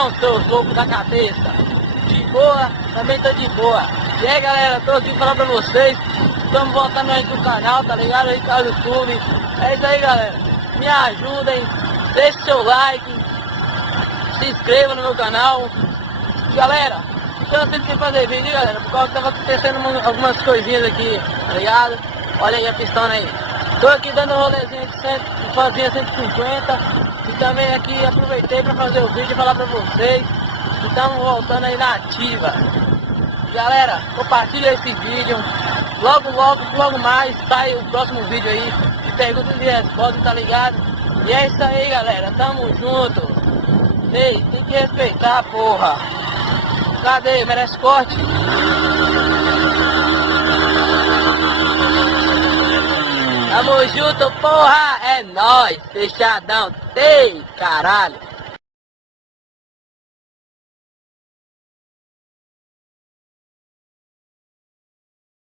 não, seus loucos da cabeça. De boa, também tô de boa. E aí galera, tô aqui falar pra vocês. Estamos voltando aí pro canal, tá ligado? Aí tá no YouTube. É isso aí galera. Me ajudem, deixe seu like, se inscreva no meu canal. E, galera, eu não sei que fazer vídeo, galera, por causa que tava acontecendo algumas coisinhas aqui, tá ligado? Olha aí a pistona aí. Tô aqui dando um rolezinho de sozinha 150 e também aqui aproveitei para fazer o vídeo e falar para vocês que estamos voltando aí na ativa. Galera, compartilha esse vídeo. Logo mais sai o próximo vídeo aí de perguntas e respostas, tá ligado? E é isso aí, galera, tamo junto. Ei, tem que respeitar, porra. Cadê? Merece corte? Tamo junto, porra! É nóis! Fechadão! Ei, caralho!